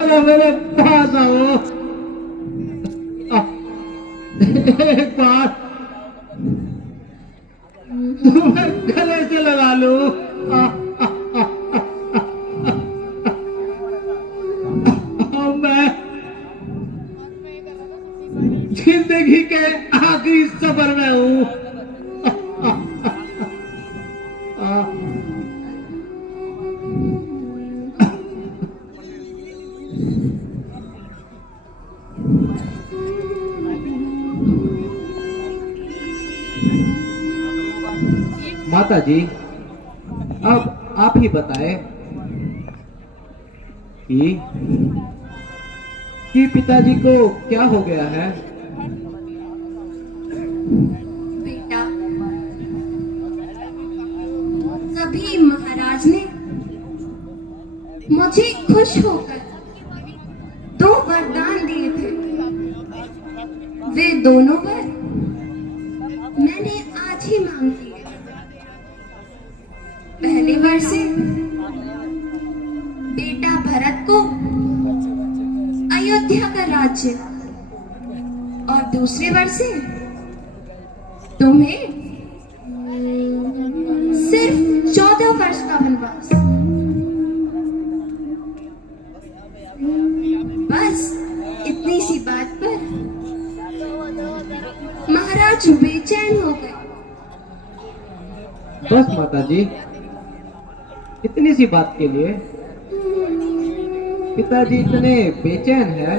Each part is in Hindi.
मेरे पास आओ। एक बार तुम्हें गले से लगा लूं। मैं जिंदगी के आखिरी सफर में हूं। माता जी, अब आप ही बताएं कि पिताजी को क्या हो गया है। बेटा, कभी महाराज ने मुझे खुश होकर 2 वरदान दिए थे। वे दोनों वर मैंने आज ही मांग लिए। पहले वर से बेटा भरत को अयोध्या का राज्य और दूसरे वर से तुम्हें सिर्फ 14 वर्ष का वनवास। बस इतनी सी बात पर महाराज बेचैन हो गए। बस माता जी, इतनी सी बात के लिए पिताजी इतने बेचैन है।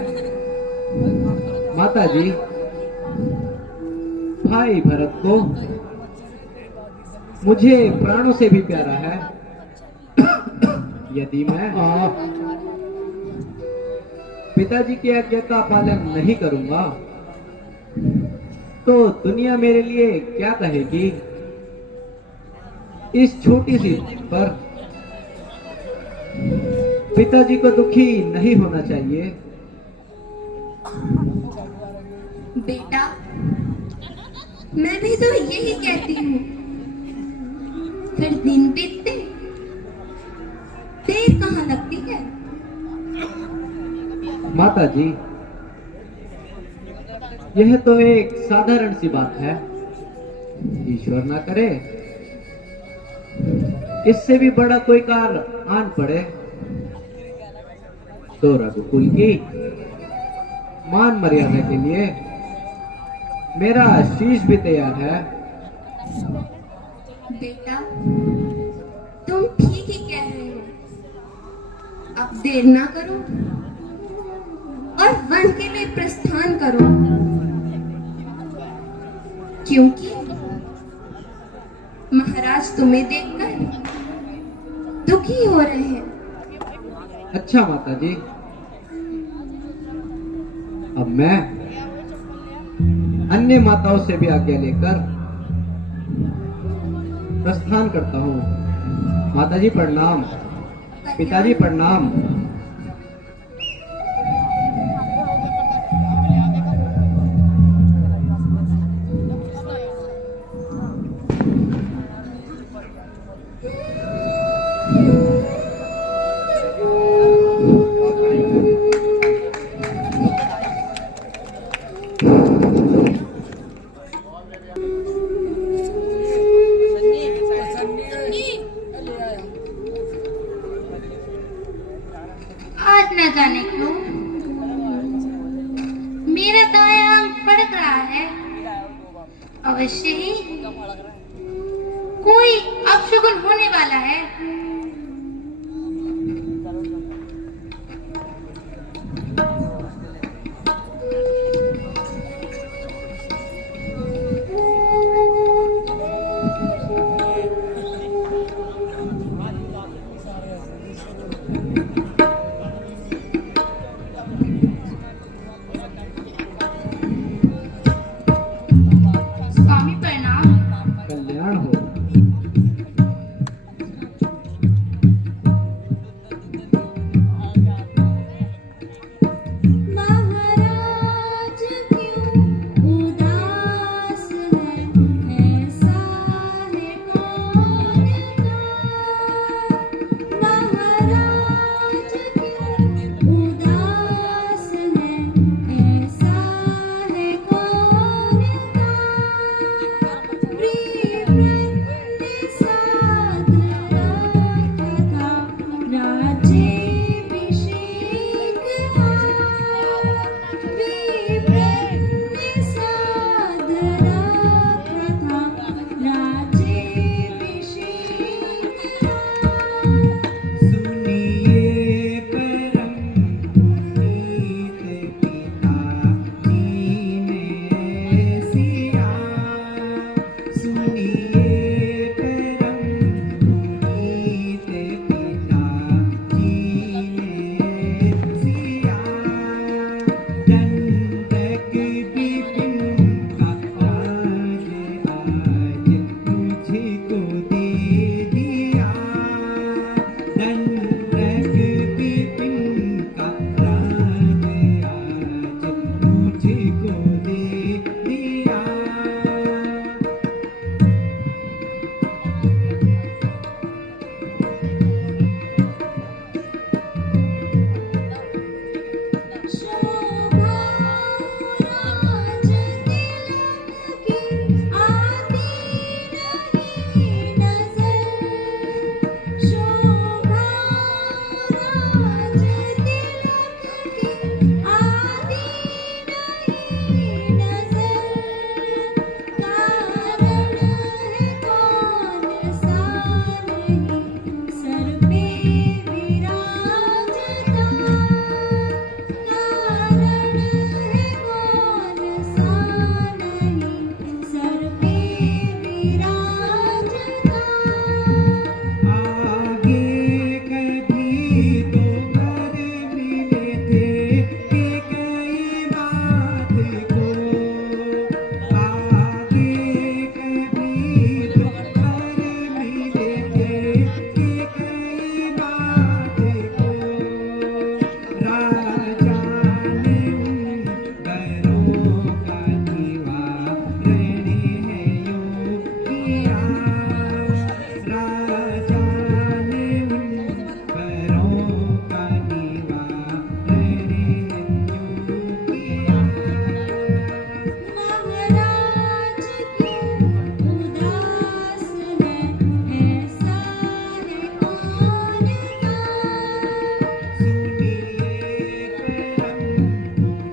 माता जी, भाई भरत को मुझे प्राणों से भी प्यारा है। यदि मैं पिताजी की आज्ञा का पालन नहीं करूंगा तो दुनिया मेरे लिए क्या कहेगी। इस छोटी सी पर पिताजी को दुखी नहीं होना चाहिए। बेटा, मैं भी तो यही कहती हूँ। फिर दिन बीतते देर कहाँ लगती है। माता जी, यह तो एक साधारण सी बात है। ईश्वर ना करे इससे भी बड़ा कोई कार्य आन पड़े तो रघुकुल की मान मर्यादा के लिए मेरा शीश भी तैयार है। बेटा, तुम ठीक ही कह रहे हो। अब देर ना करो और वन के लिए प्रस्थान करो, क्योंकि महाराज तुम्हें देखकर दुखी हो रहे हैं। अच्छा माता जी, अब मैं अन्य माताओं से भी आज्ञा लेकर प्रस्थान करता हूँ। माता जी प्रणाम। पिताजी प्रणाम। आज न जाने क्यों मेरा दायां आंग फड़क रहा है। अवश्य ही कोई अपशगुन होने वाला है। स्वामी प्रणाम। कल्याण हो। राजा ने घरों का निवारण है यूं किया, राजा ने घरों का निवारण यूं किया। महाराज की उदास है ऐसा है और का। सुनिए परम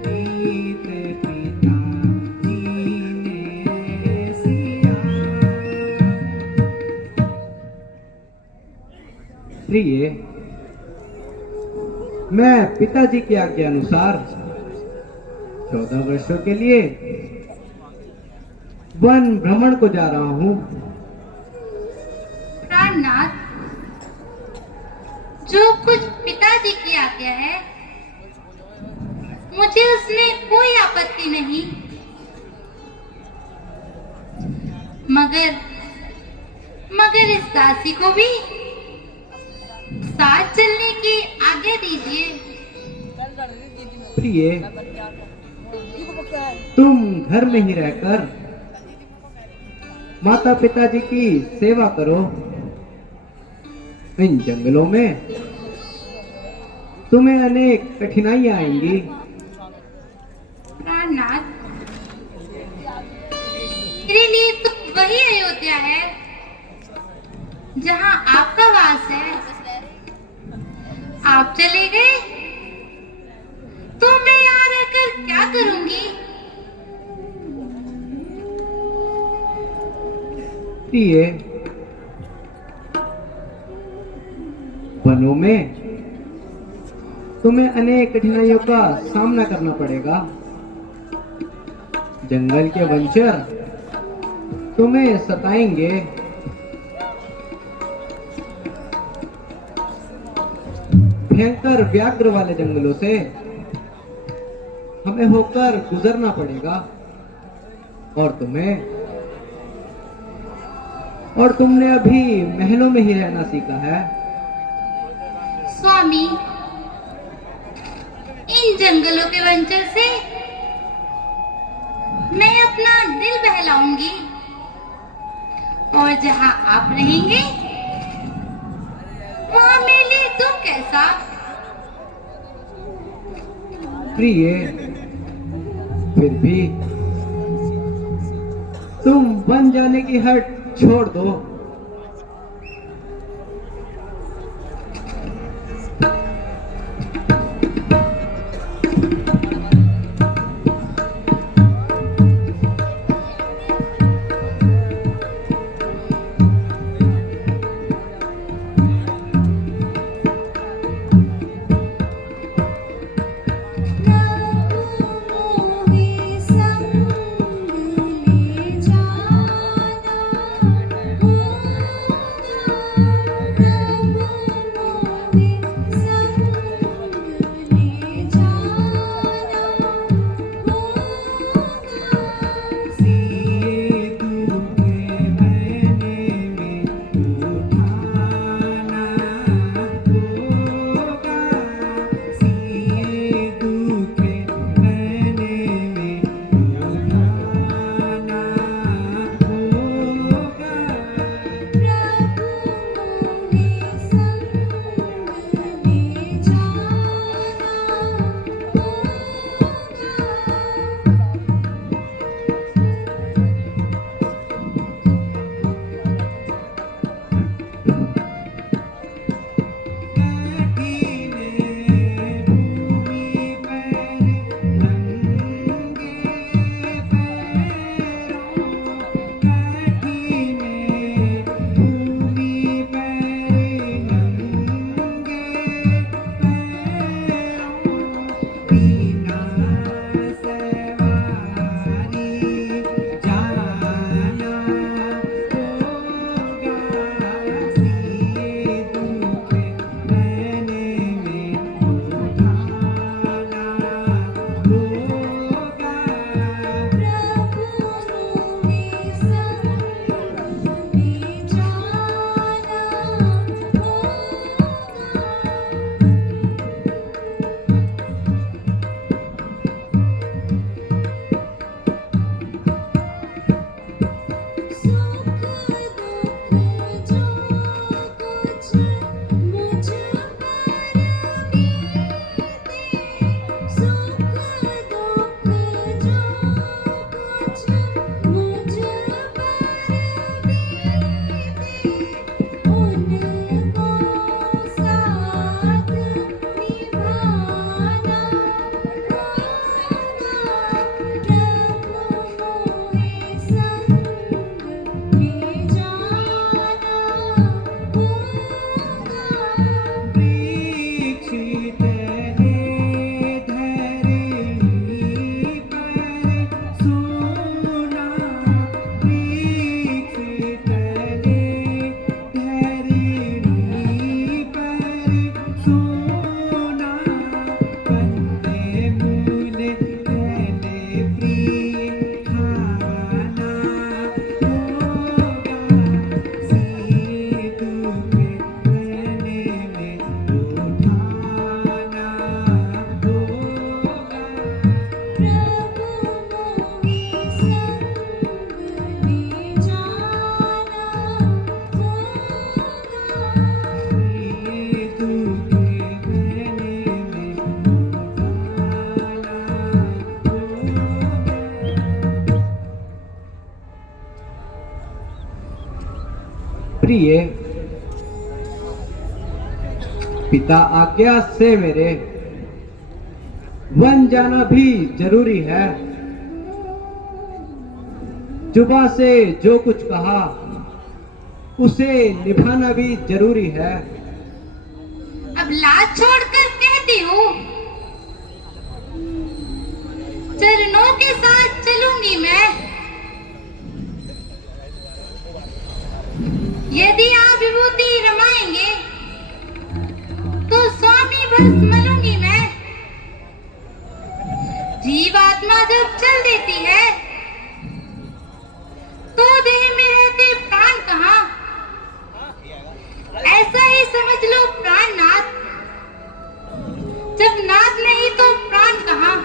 पुनीत पिता जी ने सिया। प्रिय, मैं पिताजी की आज्ञा अनुसार 14 वर्षों के लिए वन भ्रमण को जा रहा हूँ। प्राणनाथ, जो कुछ पिताजी की आज्ञा है मुझे उसमें कोई आपत्ति नहीं, मगर इस दासी को भी साथ चलने की आज्ञा दीजिए। प्रिय, तुम घर में ही रहकर माता पिताजी की सेवा करो। इन जंगलों में तुम्हें अनेक कठिनाइयां आएंगी। प्राणनाथ, मेरे लिए तो वही अयोध्या है जहाँ आपका वास है। आप चले गए तो मैं यहाँ रहकर क्या करूंगी? प्रिय, वनों में तुम्हें अनेक कठिनाइयों का सामना करना पड़ेगा। जंगल के वंचर तुम्हें सताएंगे। भयंकर व्याघ्र वाले जंगलों से हमें होकर गुजरना पड़ेगा। और तुमने अभी महलों में ही रहना सीखा है। स्वामी, इन जंगलों के वंचर से मैं अपना दिल बहलाऊंगी, और जहाँ आप रहेंगे वहाँ मेरे लिए तुम कैसा? प्रिय, फिर भी तुम बन जाने की हट छोड़ दो। संग ले जाना प्रिय, पिता आज्ञा से मेरे वन जाना भी जरूरी है। जुबान से जो कुछ कहा उसे निभाना भी जरूरी है। अब लाज छोड़कर कहती हूँ, चरणों के साथ चलूंगी मैं। यदि आप विभूति रमाएंगे तो स्वामी बस मलूंगी मैं। जीवात्मा जब चल देती है तो देह में रहते प्राण कहाँ। ऐसा ही समझ लो प्राणनाथ, जब नाथ नहीं तो प्राण कहाँ।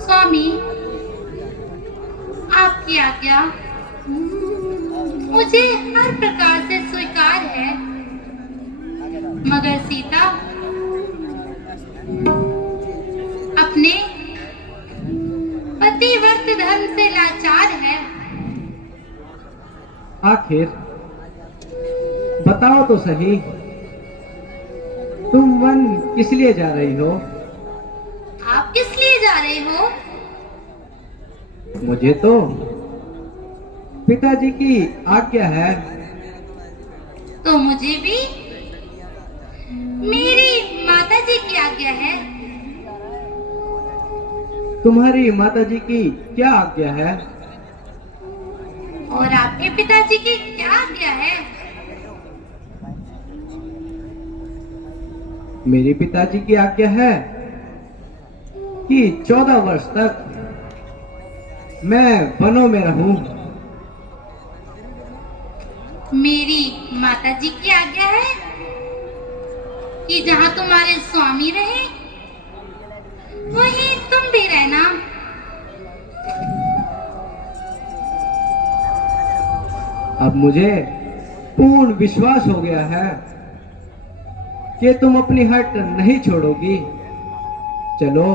स्वामी, आपकी आज्ञा मुझे हर प्रकार से स्वीकार है, मगर सीता अपने पतिव्रत धर्म से लाचार है। आखिर बताओ तो सही, तुम वन किस लिए जा रही हो? आप किस लिए जा रहे हो? मुझे तो पिताजी की आज्ञा है। तो मुझे भी मेरी माताजी की आज्ञा है। तुम्हारी माताजी की क्या आज्ञा है? और आपके पिताजी की क्या आज्ञा है? मेरे पिताजी की आज्ञा है कि 14 वर्ष तक मैं वनों में रहूं। मेरी माताजी की आज्ञा है कि जहां तुम्हारे स्वामी रहे वहीं तुम भी रहना। अब मुझे पूर्ण विश्वास हो गया है कि तुम अपनी हट नहीं छोड़ोगी। चलो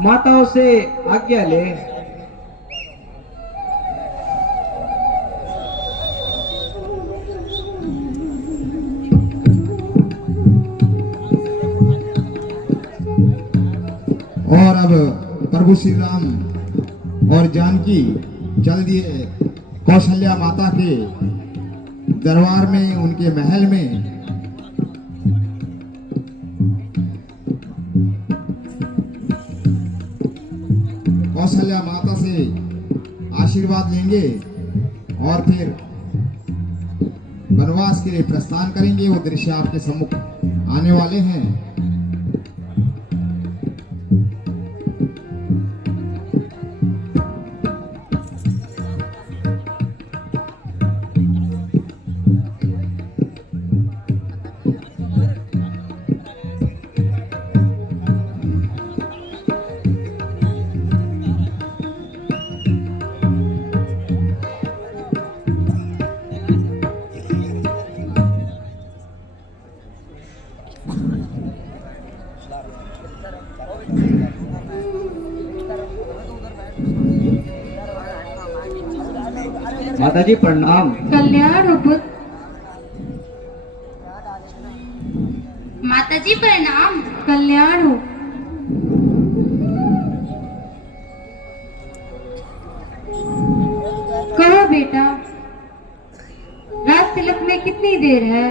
माताओं से आज्ञा ले। और अब प्रभु श्री राम और जानकी चल दिए कौशल्या माता के दरबार में, उनके महल में कौशल्या माता से आशीर्वाद लेंगे और फिर वनवास के लिए प्रस्थान करेंगे। वो दृश्य आपके सम्मुख आने वाले हैं। माता जी प्रणाम। कल्याण हो पुत्र। माता जी प्रणाम। कल्याण हो। कहो बेटा, रात तिलक में कितनी देर है?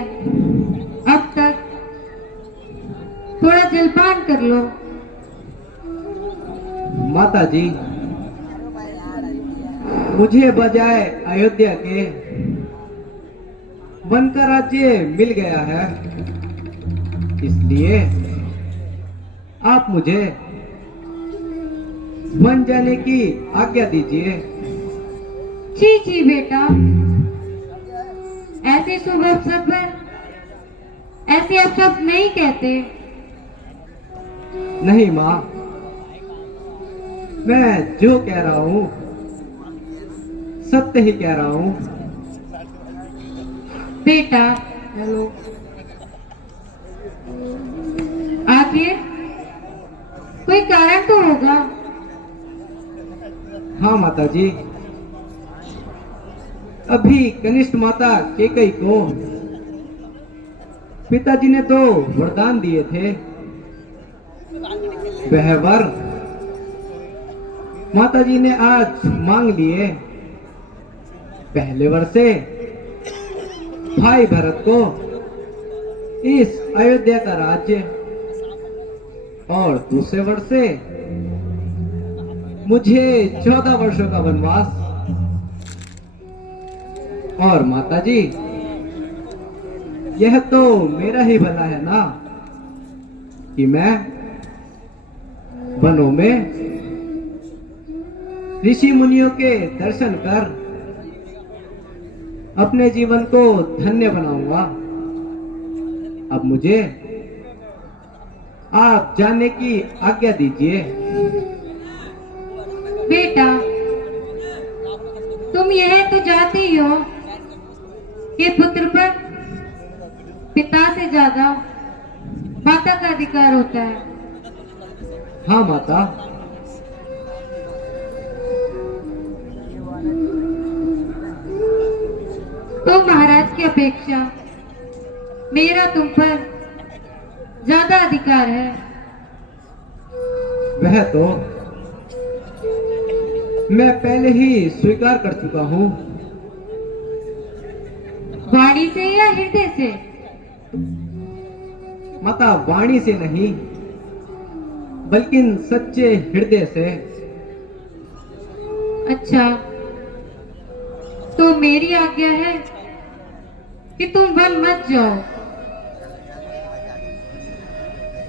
अब तक थोड़ा जलपान कर लो। माता जी, मुझे बजाय अयोध्या के वन का राज्य मिल गया है, इसलिए आप मुझे वन जाने की आज्ञा दीजिए। जी जी बेटा, ऐसे शुभ अवसर पर ऐसे अपशब्द नहीं कहते। नहीं माँ, मैं जो कह रहा हूँ सत्य ही कह रहा हूँ। बेटा हेलो, आखिर कोई कारण तो होगा। हाँ माता जी, अभी कनिष्ठ माता केकई को पिताजी ने तो वरदान दिए थे। वह वर माता जी ने आज मांग लिए। पहले वर से भाई भरत को इस अयोध्या का राज्य और दूसरे वर से मुझे 14 वर्षों का वनवास। और माता जी, यह तो मेरा ही भला है ना कि मैं वनों में ऋषि मुनियों के दर्शन कर अपने जीवन को धन्य बनाऊंगा। अब मुझे आप जाने की आज्ञा दीजिए। बेटा, तुम यह तो जानते ही हो कि पुत्र पर पिता से ज्यादा माता का अधिकार होता है। हाँ माता, तो महाराज की अपेक्षा मेरा तुम पर ज्यादा अधिकार है। वह तो मैं पहले ही स्वीकार कर चुका हूँ। वाणी से या हृदय से? माता, वाणी से नहीं बल्कि सच्चे हृदय से। अच्छा, तो मेरी आज्ञा है कि तुम वन मत जाओ।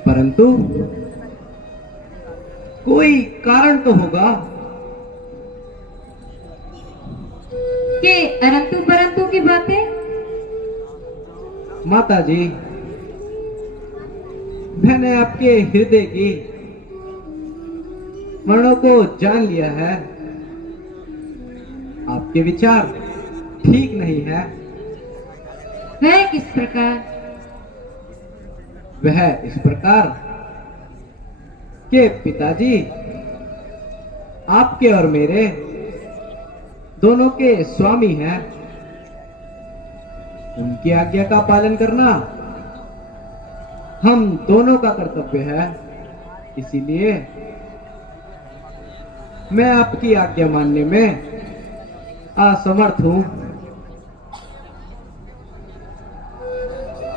परंतु कोई कारण तो होगा। कि अरंतु परंतु की बातें? माता जी, मैंने आपके हृदय की वर्णों को जान लिया है। आपके विचार ठीक नहीं है। वह किस प्रकार? वह इस प्रकार कि पिताजी आपके और मेरे दोनों के स्वामी हैं। उनकी आज्ञा का पालन करना हम दोनों का कर्तव्य है। इसीलिए मैं आपकी आज्ञा मानने में असमर्थ हूँ।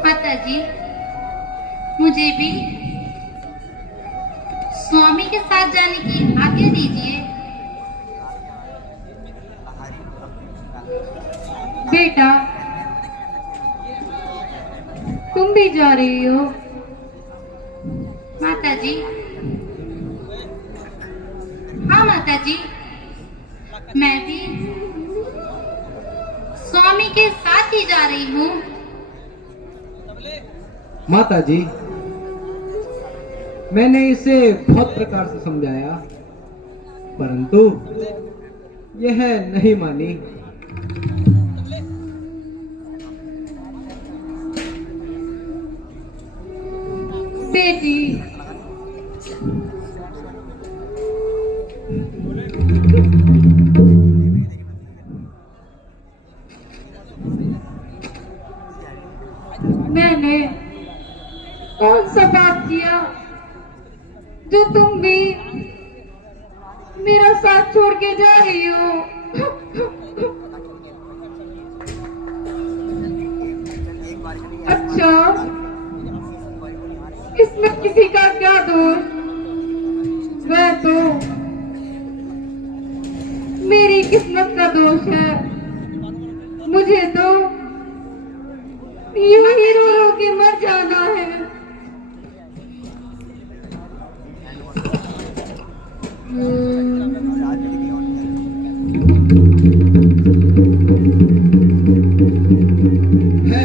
माता जी, मुझे भी स्वामी के साथ जाने की आज्ञा दीजिए। बेटा, तुम भी जा रही हो? माता जी, हाँ माता जी, मैं भी स्वामी के साथ ही जा रही हूँ। माता जी, मैंने इसे बहुत प्रकार से समझाया, परंतु यह नहीं मानी। बेटी, मैंने कौन सा पाप किया जो तुम भी मेरा साथ छोड़ के जा रही हो? अच्छा, इसमें किसी का क्या दोष? वह तो मेरी किस्मत का दोष है। मुझे तो यूं ही रो रो के मर जाना है।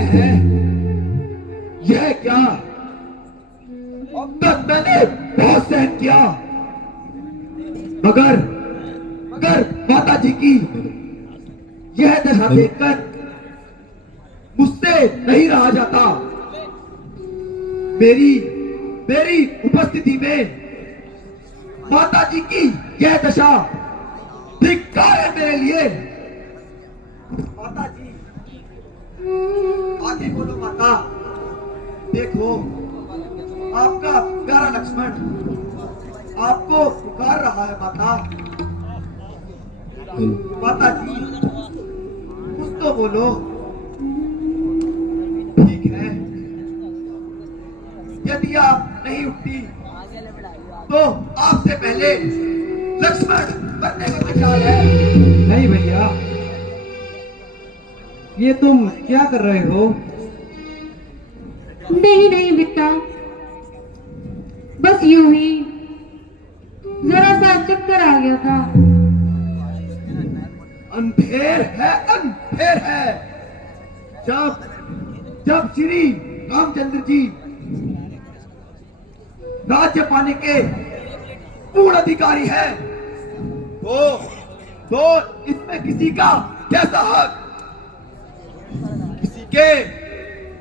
है यह क्या? अब तक मैंने बहुत सहन किया, मगर माता जी की यह दशा देखकर मुझसे नहीं रहा जाता। मेरी उपस्थिति में माता जी की यह दशा धिक्कार है मेरे लिए। माता जी, आगे बोलो माता। देखो, आपका प्यारा लक्ष्मण आपको पुकार रहा है माता। माता जी, कुछ तो बोलो। ठीक है, यदि आप नहीं उठती तो आपसे पहले लक्ष्मण बनने का विचार है। नहीं भैया, ये तुम क्या कर रहे हो? नहीं बेटा, बस यूं ही जरा सा चक्कर आ गया था। अंधेर है। जब श्री रामचंद्र जी राज्य पाने के पूर्ण अधिकारी है, तो इसमें किसी का कैसा हक?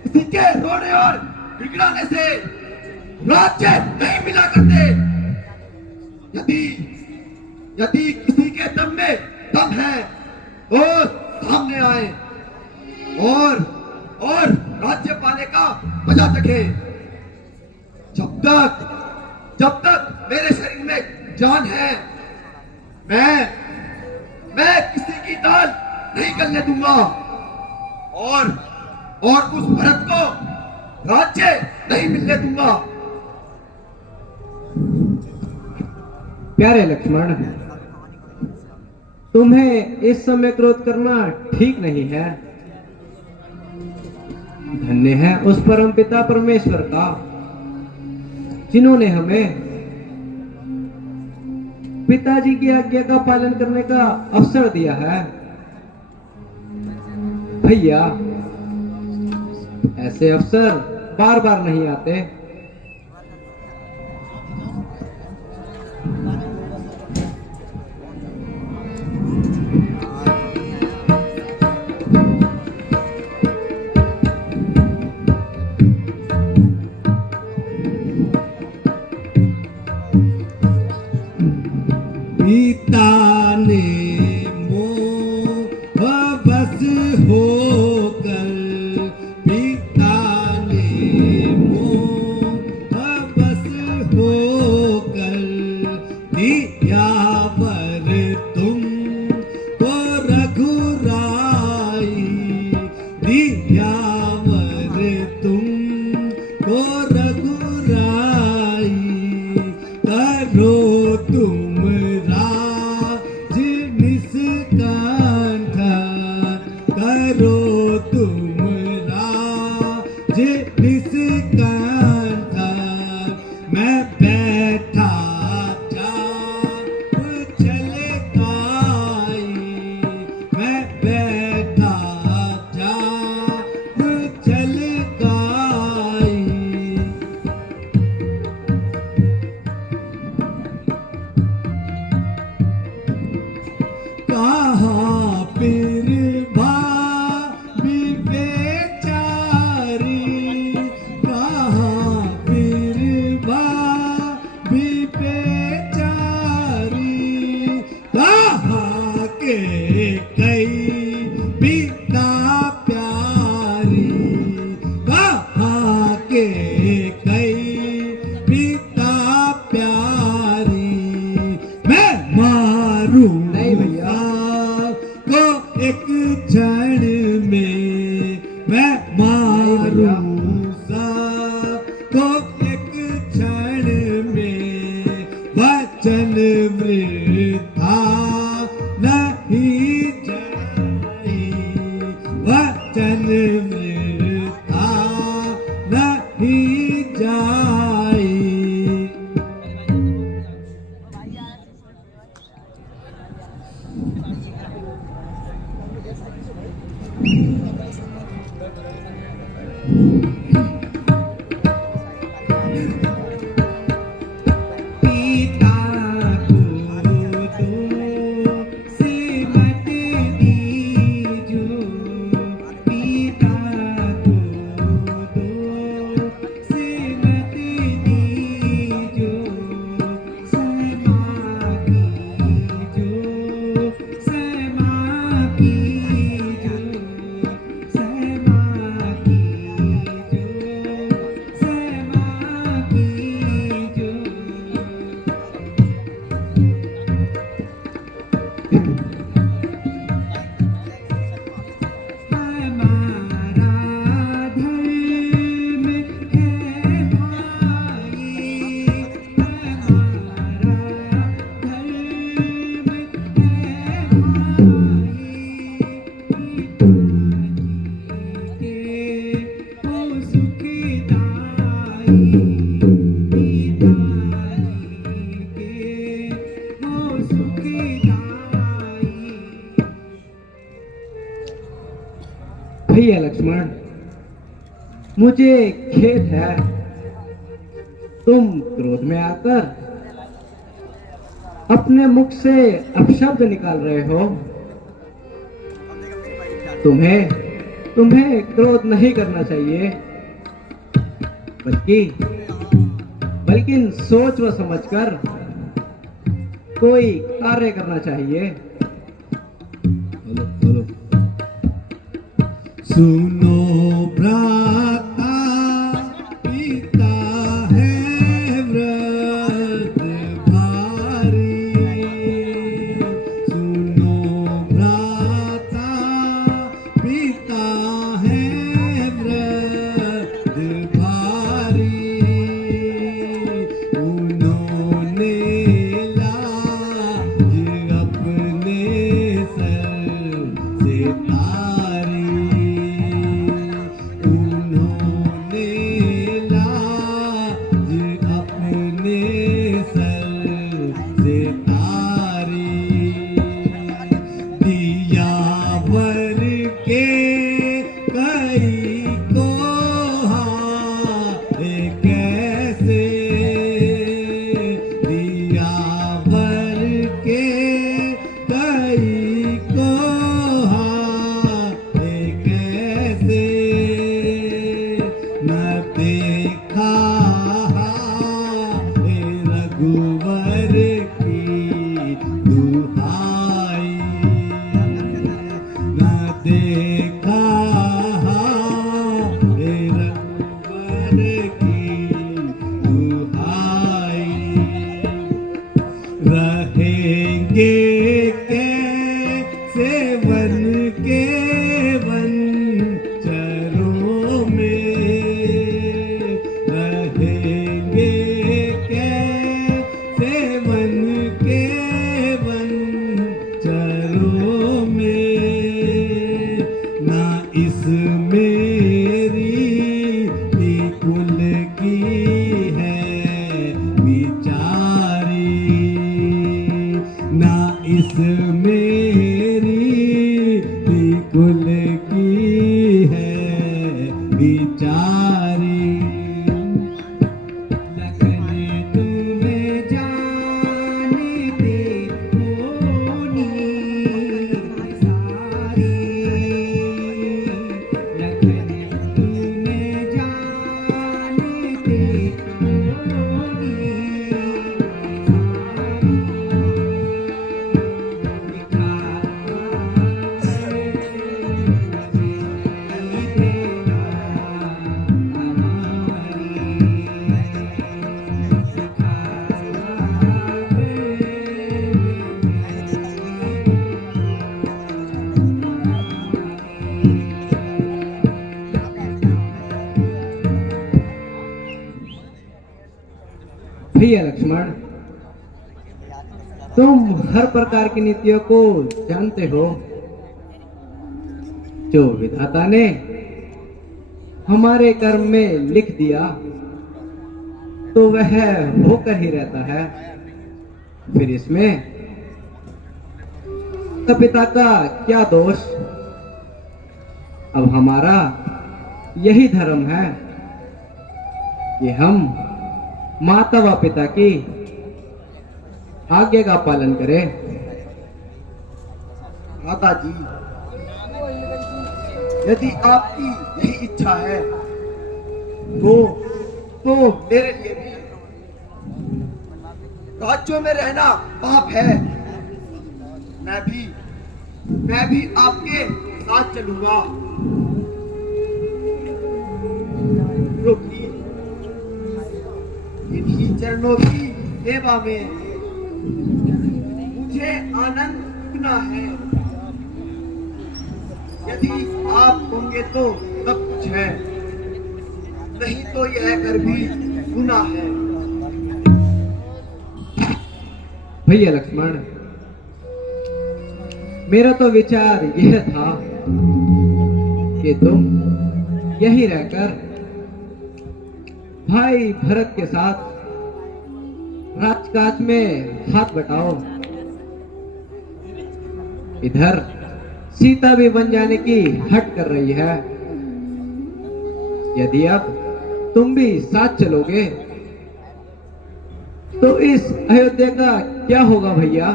किसी के रोने और गिड़गिड़ाने से राज्य नहीं मिला करते। यदि किसी के दम में दम है तो सामने आए और राज्य पाने का मजा चखे। जब तक मेरे शरीर में जान है, मैं किसी की दाल नहीं गलने दूंगा और उस भरत को राज्य नहीं मिलने दूंगा। प्यारे लक्ष्मण, तुम्हें इस समय क्रोध करना ठीक नहीं है। धन्य है उस परम पिता परमेश्वर का, जिन्होंने हमें पिताजी की आज्ञा का पालन करने का अवसर दिया है। भैया, ऐसे अवसर बार बार नहीं आते। पिता ने मोह बस होकर, पिता ने मोह क्षण में मैं मारूं सबको, एक क्षण में वचन वृथा नहीं जाए, वचन वृथा नहीं जाए। पिता को दो से मत दीजो, पिता को दो से मत दीजो, क्षमा कीजो, क्षमा कीजो, क्षमा कीजो, क्षमा कीजो। हमारा धर्म है भाई, हमारा धर्म है भाई, के हो सुखदाई, पिताजी के हो सुखदाई। भैया लक्ष्मण, मुझे खेद है, तुम क्रोध में आकर अपने मुख से अपशब्द निकाल रहे हो। तुम्हें क्रोध नहीं करना चाहिए, बल्कि सोच व समझकर कोई कार्य करना चाहिए। सुनो भ्राता, पिता है व्रत भारी, सुनो भ्राता, पिता है व्रत भारी, उन्होंने लाज अपने सर से तारी, भैया लक्ष्मण, तुम हर प्रकार की नीतियों को जानते हो। जो विधाता ने हमारे कर्म में लिख दिया तो वह होकर ही रहता है। फिर इसमें पिता का क्या दोष? अब हमारा यही धर्म है कि हम माता व पिता की आज्ञा का पालन करें। माता जी, यदि आपकी यही इच्छा है तो मेरे लिए भी राज्यों में रहना पाप है। मैं भी आपके साथ चलूंगा, क्योंकि इन्हीं चरणों की सेवा में मुझे आनंद दुगना है। यदि आप होंगे तो सब कुछ है, नहीं तो यह घर भी गुनाह है। भैया लक्ष्मण, मेरा तो विचार यह था कि तुम यहीं रहकर भाई भरत के साथ राजकाज में हाथ बटाओ। इधर सीता भी बन जाने की हट कर रही है। यदि अब तुम भी साथ चलोगे तो इस अयोध्या का क्या होगा भैया?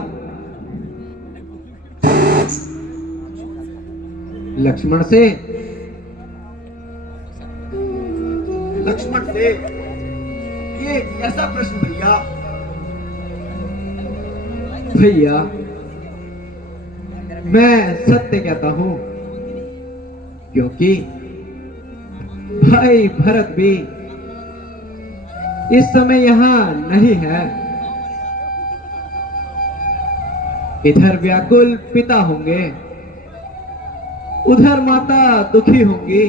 लक्ष्मण से ये कैसा प्रश्न भैया? भैया, मैं सत्य कहता हूं, क्योंकि भाई भरत भी इस समय यहां नहीं है। इधर व्याकुल पिता होंगे, उधर माता दुखी होंगी,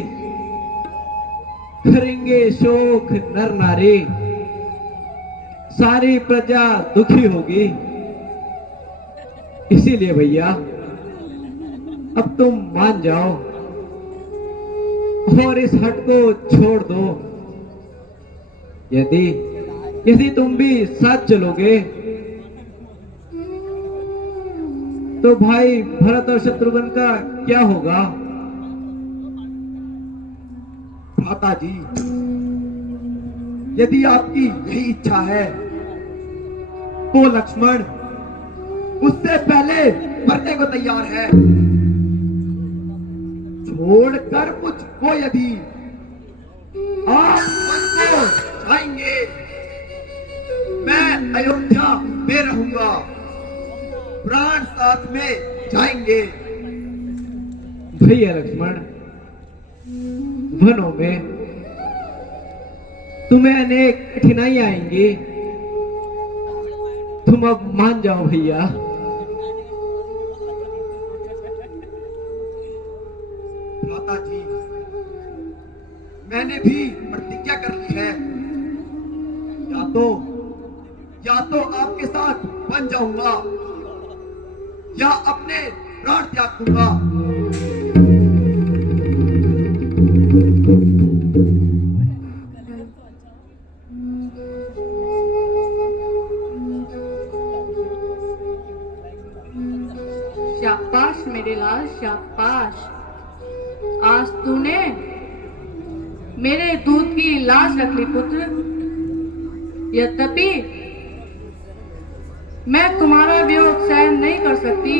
करेंगे शोक नर नारी, सारी प्रजा दुखी होगी। इसीलिए भैया, अब तुम मान जाओ और इस हट को छोड़ दो। यदि तुम भी साथ चलोगे तो भाई भरत और शत्रुघ्न का क्या होगा? माता जी, यदि आपकी यही इच्छा है तो लक्ष्मण उससे पहले मरने को तैयार है। छोड़कर मुझको यदि आप मन को जाएंगे, मैं अयोध्या में रहूंगा, प्राण साथ में जाएंगे। भैया लक्ष्मण, वनों में तुम्हें अनेक कठिनाइयां आएंगी। तुम अब मान जाओ भैया। माता जी, मैंने भी प्रतिज्ञा कर ली है, या तो आपके साथ बन जाऊंगा या अपने प्राण त्याग दूंगा। शाबाश मेरे लाल, शाबाश। आज तूने मेरे दूध की लाज रख ली पुत्र। यद्यपि मैं तुम्हारा वियोग सहन नहीं कर सकती,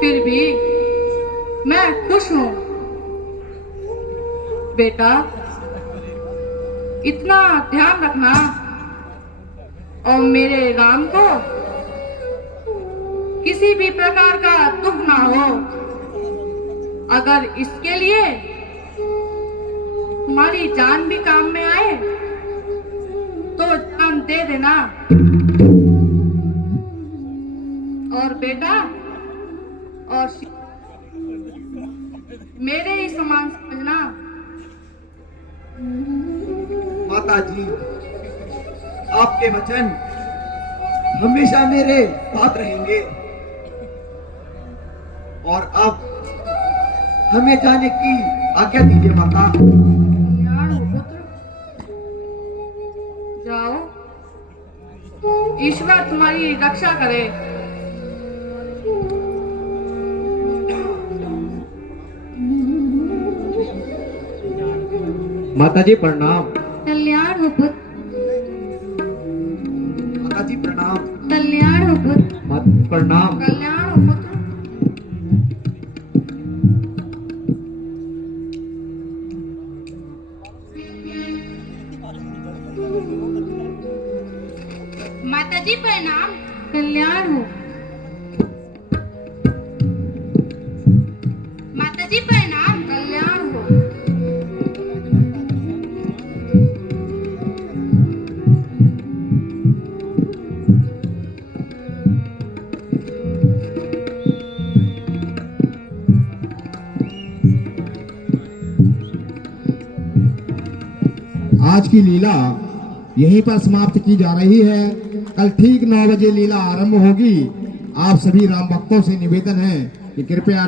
फिर भी मैं खुश हूं। बेटा, इतना ध्यान रखना और मेरे राम को किसी भी प्रकार का दुख ना हो। अगर इसके लिए तुम्हारी जान भी काम में आए तो जान दे देना। और बेटा, और मेरे ही समान समझना। माता जी, आपके वचन हमेशा मेरे साथ रहेंगे। और अब हमें जाने की आज्ञा दीजिए माता। कल्याण हो पुत्र, जाओ, ईश्वर तुम्हारी रक्षा करे। माता जी प्रणाम। कल्याण हो पुत्र, माता जी प्रणाम। कल्याण हो पुत्र, प्रणाम। कल्याण हो पुत्र। माता जी प्रणाम। कल्याण हो, माता जी प्रणाम। कल्याण हो। आज की लीला यहीं पर समाप्त की जा रही है। कल ठीक 9 बजे लीला आरंभ होगी। आप सभी राम भक्तों से निवेदन है कि कृपया